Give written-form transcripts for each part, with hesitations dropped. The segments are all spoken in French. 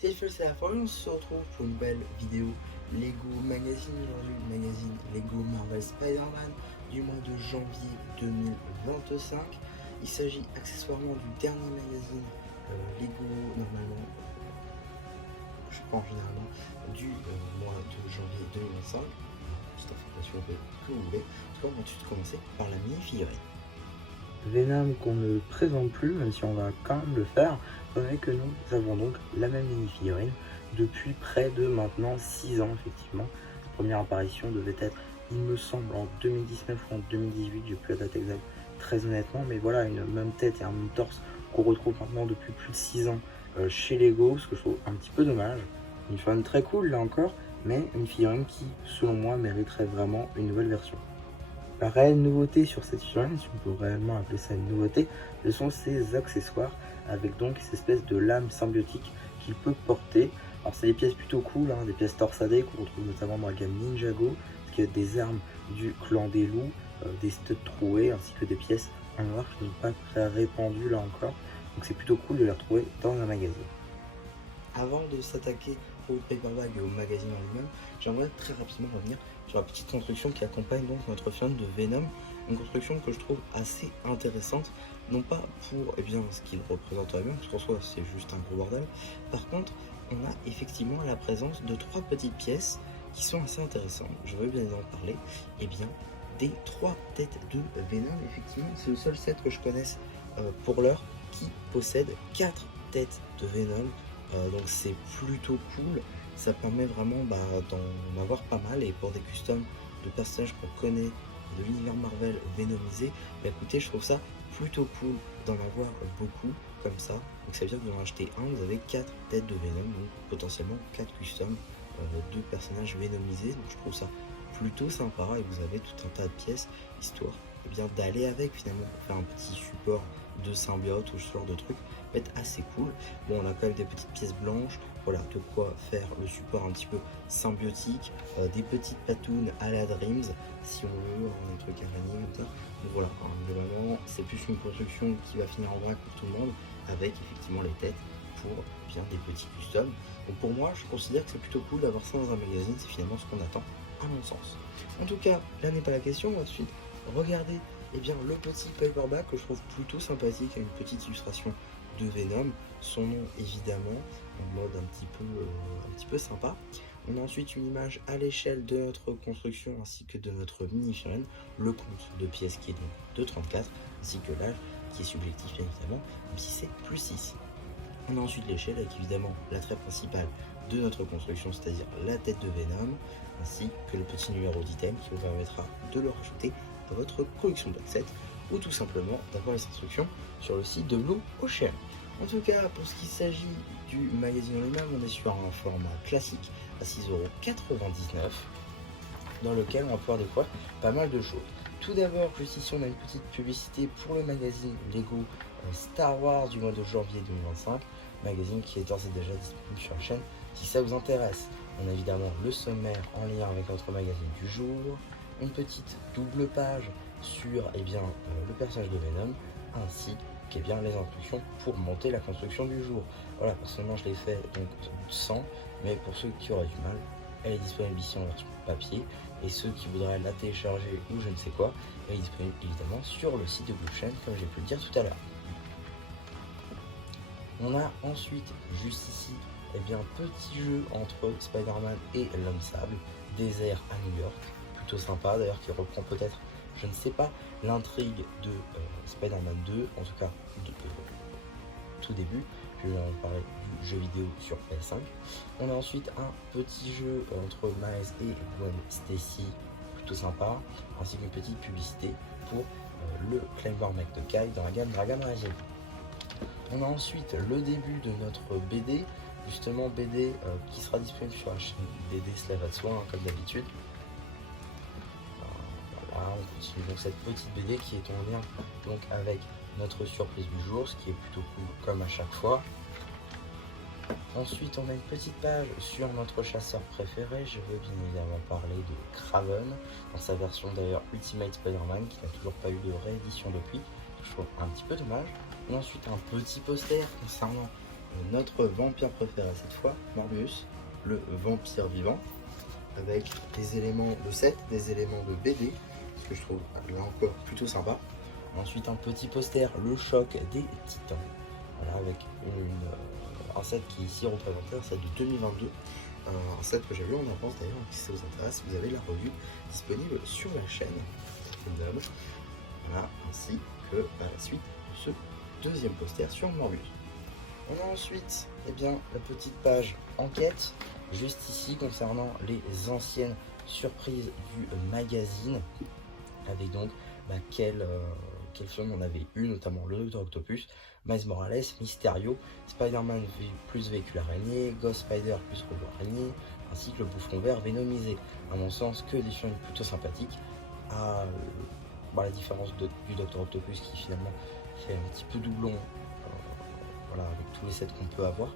Cette fois c'est la fin, on se retrouve pour une nouvelle vidéo Lego Magazine, aujourd'hui magazine Lego Marvel Spider-Man du mois de janvier 2025. Il s'agit accessoirement du dernier magazine Lego, normalement, je pense généralement, du mois de janvier 2025. Petite information que vous voulez. En tout cas, on va tout de suite commencer par la mini-figurine. Venom qu'on ne présente plus, même si on va quand même le faire, étant donné que nous avons donc la même mini-figurine depuis près de maintenant 6 ans effectivement. La première apparition devait être, il me semble, en 2019 ou en 2018, j'ai plus la date exacte très honnêtement, mais voilà, une même tête et un même torse qu'on retrouve maintenant depuis plus de 6 ans chez Lego, ce que je trouve un petit peu dommage. Une figurine très cool là encore, mais une figurine qui, selon moi, mériterait vraiment une nouvelle version. La réelle nouveauté sur cette figurine, si on peut réellement appeler ça une nouveauté, ce sont ses accessoires avec donc cette espèce de lame symbiotique qu'il peut porter. Alors c'est des pièces plutôt cool, des pièces torsadées qu'on retrouve notamment dans la gamme Ninjago, parce qu'il y a des armes du clan des loups, des studs troués ainsi que des pièces en noir qui ne sont pas très répandues là encore. Donc c'est plutôt cool de les retrouver dans un magazine. Avant de s'attaquer au paperback et au magazine en lui-même, j'aimerais très rapidement revenir sur la petite construction qui accompagne donc notre figurine de Venom. Une construction que je trouve assez intéressante, non pas pour ce qu'il représente à lui-même, parce qu'en soi c'est juste un gros bordel. Par contre, on a effectivement la présence de 3 petites pièces qui sont assez intéressantes. Je veux bien en parler. Des 3 têtes de Venom, effectivement, c'est le seul set que je connaisse pour l'heure qui possède 4 têtes de Venom. Donc c'est plutôt cool, ça permet vraiment d'en avoir pas mal, et pour des customs de personnages qu'on connaît de l'univers Marvel vénomisé, écoutez, je trouve ça plutôt cool d'en avoir beaucoup comme ça. Donc ça veut dire que vous en achetez un, vous avez 4 têtes de Venom, donc potentiellement 4 customs de personnages vénomisés. Donc je trouve ça plutôt sympa, et vous avez tout un tas de pièces histoire d'aller avec finalement pour faire un petit support de symbiote ou ce genre de truc, peut être assez cool. Bon, on a quand même des petites pièces blanches, voilà, de quoi faire le support un petit peu symbiotique, des petites patounes à la Dreams si on veut, des trucs araignées comme ça. Donc voilà, vraiment c'est plus une construction qui va finir en vrac pour tout le monde, avec effectivement les têtes pour des petits customs. Donc pour moi, je considère que c'est plutôt cool d'avoir ça dans un magazine, c'est finalement ce qu'on attend à mon sens. En tout cas, là n'est pas la question, on va tout de suite regarder le petit paperback que je trouve plutôt sympathique, avec une petite illustration de Venom, son nom évidemment, en mode un petit peu sympa. On a ensuite une image à l'échelle de notre construction ainsi que de notre mini-figurine, le compte de pièces qui est donc de 34, ainsi que l'âge qui est subjectif bien évidemment, même si c'est plus 6. On a ensuite l'échelle avec évidemment l'attrait principal de notre construction, c'est-à-dire la tête de Venom, ainsi que le petit numéro d'item qui vous permettra de le rajouter dans votre collection de set, ou tout simplement d'avoir les instructions sur le site de Blue Ocean. En tout cas, pour ce qui s'agit du magazine en lui-même, on est sur un format classique à 6,99 €, dans lequel on va pouvoir découvrir pas mal de choses. Tout d'abord, juste ici, on a une petite publicité pour le magazine Lego Star Wars du mois de janvier 2025, magazine qui est d'ores et déjà disponible sur la chaîne si ça vous intéresse. On a évidemment le sommaire en lien avec notre magazine du jour, une petite double page sur le personnage de Venom, ainsi que les instructions pour monter la construction du jour. Voilà, personnellement je l'ai fait donc sans, mais pour ceux qui auraient du mal, elle est disponible ici en version papier, et ceux qui voudraient la télécharger ou je ne sais quoi, elle est disponible évidemment sur le site de Blue Ocean, comme j'ai pu le dire tout à l'heure. On a ensuite juste ici petit jeu entre Spider-Man et l'Homme Sable, désert à New York, plutôt sympa d'ailleurs, qui reprend peut-être, je ne sais pas, l'intrigue de Spider-Man 2, en tout cas tout début. Je vais en parler du jeu vidéo sur PS5. On a ensuite un petit jeu entre Miles et Gwen Stacy, plutôt sympa, ainsi qu'une petite publicité pour le Claymore Mech de Kai dans la gamme Dragon Rising. On a ensuite le début de notre BD, justement BD qui sera disponible sur la chaîne BD Slave at Soi, comme d'habitude. Voilà, on continue donc cette petite BD qui est en lien donc avec notre surprise du jour, ce qui est plutôt cool comme à chaque fois. Ensuite, on a une petite page sur notre chasseur préféré. Je veux bien évidemment parler de Kraven, dans sa version d'ailleurs Ultimate Spider-Man, qui n'a toujours pas eu de réédition depuis. Je trouve un petit peu dommage. On a ensuite un petit poster concernant notre vampire préféré cette fois, Morbius, le vampire vivant, avec des éléments de set, des éléments de BD, ce que je trouve là encore plutôt sympa. Ensuite un petit poster, le choc des titans, voilà, avec un set qui est ici représenté, un set de 2022, un set que j'ai vu en avance d'ailleurs, si ça vous intéresse, vous avez la revue disponible sur la chaîne, voilà, ainsi que la suite de ce deuxième poster sur Morbius. On a ensuite la petite page enquête, juste ici concernant les anciennes surprises du magazine, avec donc quel film on avait eu, notamment le Dr Octopus, Miles Morales, Mysterio, Spider-Man plus véhicule araignée, Ghost Spider plus robot araignée, ainsi que le bouffon vert vénomisé. À mon sens, que des films plutôt sympathiques, à la différence du Dr Octopus qui finalement fait un petit peu doublon, voilà, avec tous les sets qu'on peut avoir.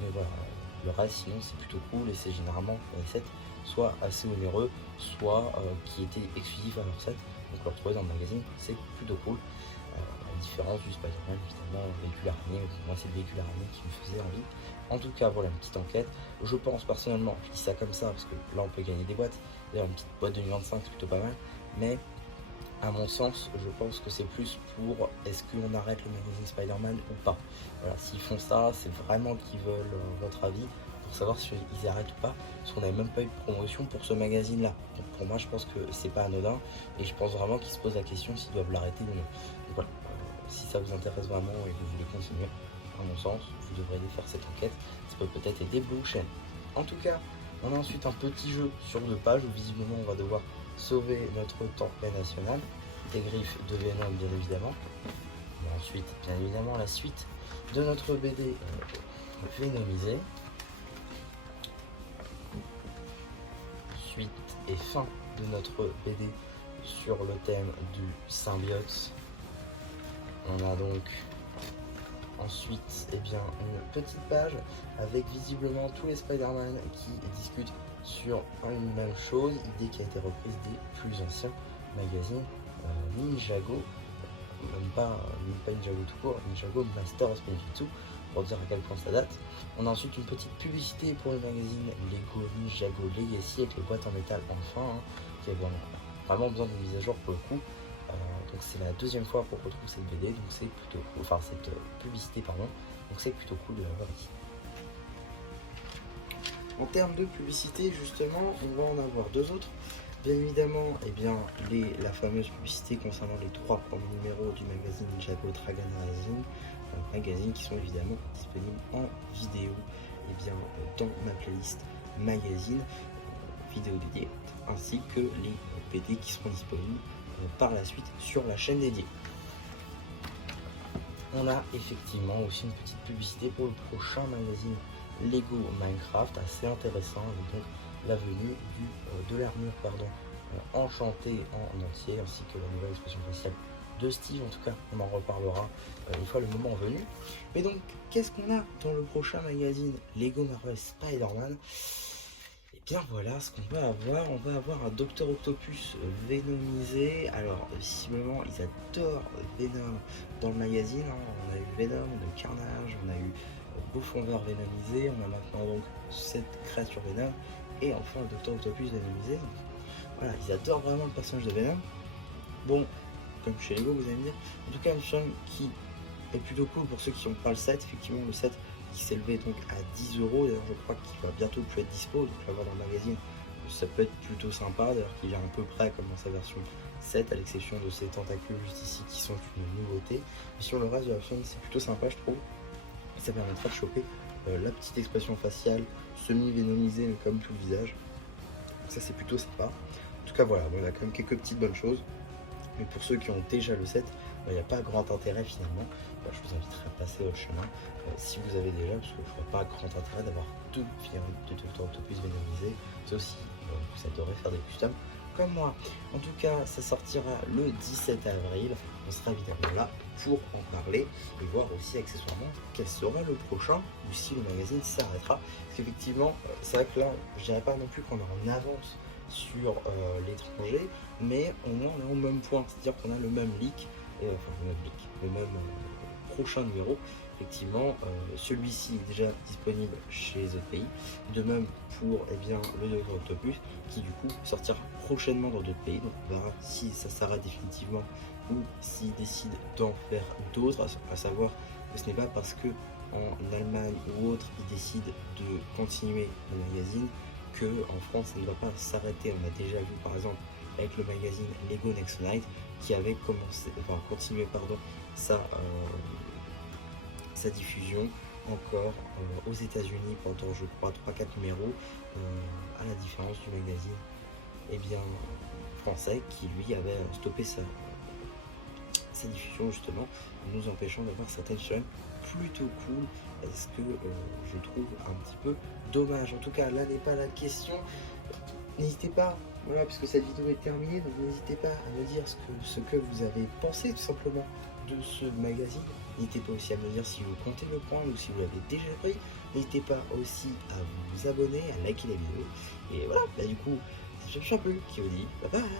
Mais voilà, le reste sinon c'est plutôt cool, et c'est généralement les sets soit assez onéreux, soit qui étaient exclusifs à leur set. Donc le retrouver dans le magazine, c'est plutôt cool. La différence du Spider-Man, évidemment, véhicule araignée, moi c'est le véhicule araignée qui me faisait envie. En tout cas, voilà une petite enquête. Je pense personnellement, je dis ça comme ça parce que là on peut gagner des boîtes. D'ailleurs, une petite boîte 2025, c'est plutôt pas mal. Mais à mon sens, je pense que c'est plus pour est-ce qu'on arrête le magazine Spider-Man ou pas. Voilà, s'ils font ça, c'est vraiment qu'ils veulent votre avis pour savoir si ils arrêtent ou pas, parce qu'on n'avait même pas eu de promotion pour ce magazine là. Donc pour moi je pense que c'est pas anodin, et je pense vraiment qu'ils se posent la question s'ils doivent l'arrêter ou non. Donc voilà, si ça vous intéresse vraiment et que vous voulez continuer, à mon sens, vous devriez faire cette enquête, ça peut peut-être aider Blue Chain. En tout cas, on a ensuite un petit jeu sur 2 pages où visiblement on va devoir sauver notre tempête nationale, des griffes de Venom bien évidemment. Et ensuite, bien évidemment, la suite de notre BD Vénomisé. Suite et fin de notre BD sur le thème du symbiote. On a donc ensuite une petite page avec visiblement tous les Spider-Man qui discutent sur une même chose, idée qui a été reprise des plus anciens magazines Ninjago, même pas Ninjago tout court, Ninjago Master of Ninjutsu, pour dire à quel point ça date. On a ensuite une petite publicité pour le magazine Lego Ninjago Legacy avec les boîtes en métal enfin, qui avait vraiment besoin d'une mise à jour pour le coup. Donc c'est la deuxième fois qu'on retrouve cette BD, donc c'est plutôt cool, enfin cette publicité pardon, donc c'est plutôt cool de l'avoir ici. En termes de publicité justement, on va en avoir 2 autres. Bien évidemment, la fameuse publicité concernant les 3 premiers numéros du magazine Ninjago Dragon Rising, magazine qui sont évidemment disponibles en vidéo dans ma playlist magazine vidéo dédiée, ainsi que les BD qui seront disponibles par la suite sur la chaîne dédiée. On a effectivement aussi une petite publicité pour le prochain magazine Lego Minecraft, assez intéressant, avec donc la venue de l'armure enchantée en entier, ainsi que la nouvelle expression faciale de Steve. En tout cas, on en reparlera une fois le moment venu. Mais donc, qu'est-ce qu'on a dans le prochain magazine Lego Marvel Spider-Man? Et bien voilà ce qu'on va avoir. On va avoir un Dr Octopus vénomisé. Alors, visiblement, ils adorent Venom dans le magazine. On a eu Venom, on a eu Carnage, on a eu Bouffon vert vénomisé. On a maintenant donc cette créature Venom. Et enfin le Dr Octopus vénomisé. Voilà, ils adorent vraiment le personnage de Venom. Bon, comme chez Lego, vous allez me dire. En tout cas, une film qui est plutôt cool pour ceux qui n'ont pas le set. Effectivement, le set qui s'élevait donc à 10 €. D'ailleurs, je crois qu'il va bientôt plus être dispo. Donc, l'avoir dans le magazine, ça peut être plutôt sympa. D'ailleurs, qu'il est un peu prêt comme dans sa version 7, à l'exception de ces tentacules juste ici qui sont une nouveauté. Mais sur le reste de la film, c'est plutôt sympa, je trouve. Et ça permettra de choper la petite expression faciale semi-vénomisée, mais comme tout le visage. Donc, ça, c'est plutôt sympa. En tout cas, voilà, on a quand même quelques petites bonnes choses. Mais pour ceux qui ont déjà le set, il n'y a pas grand intérêt finalement. Je vous inviterai à passer au chemin si vous avez déjà, parce que je ne vois pas grand intérêt d'avoir 2 figurines de Dr Octopus vénomisés, sauf si vous adorez faire des customs comme moi. En tout cas, ça sortira le 17 avril. On sera évidemment là pour en parler et voir aussi accessoirement quel sera le prochain ou si le magazine s'arrêtera. Parce qu'effectivement, c'est vrai que là, je dirais pas non plus qu'on est en avance sur l'étranger, mais on est au même point, c'est-à-dire qu'on a le même leak enfin le même leak, le même prochain numéro. Effectivement, celui-ci est déjà disponible chez les autres pays. De même pour le Docteur Octopus, qui du coup sortira prochainement dans d'autres pays. Donc on verra si ça s'arrête définitivement ou s'ils décident d'en faire d'autres, à savoir que ce n'est pas parce que en Allemagne ou autre ils décident de continuer le magazine que en France ça ne va pas s'arrêter. On a déjà vu par exemple avec le magazine Lego Next Night qui avait continué sa diffusion encore aux États-Unis pendant je crois 3-4 numéros, à la différence du magazine français qui lui avait stoppé sa diffusion justement, nous empêchant d'avoir certaines chaînes plutôt cool, ce que je trouve un petit peu dommage. En tout cas là n'est pas la question. N'hésitez pas, voilà, puisque cette vidéo est terminée, donc n'hésitez pas à me dire ce que vous avez pensé tout simplement de ce magazine. N'hésitez pas aussi à me dire si vous comptez le prendre ou si vous l'avez déjà pris. N'hésitez pas aussi à vous abonner, à liker la vidéo. Et voilà, du coup, c'est Champleux qui vous dit bye bye.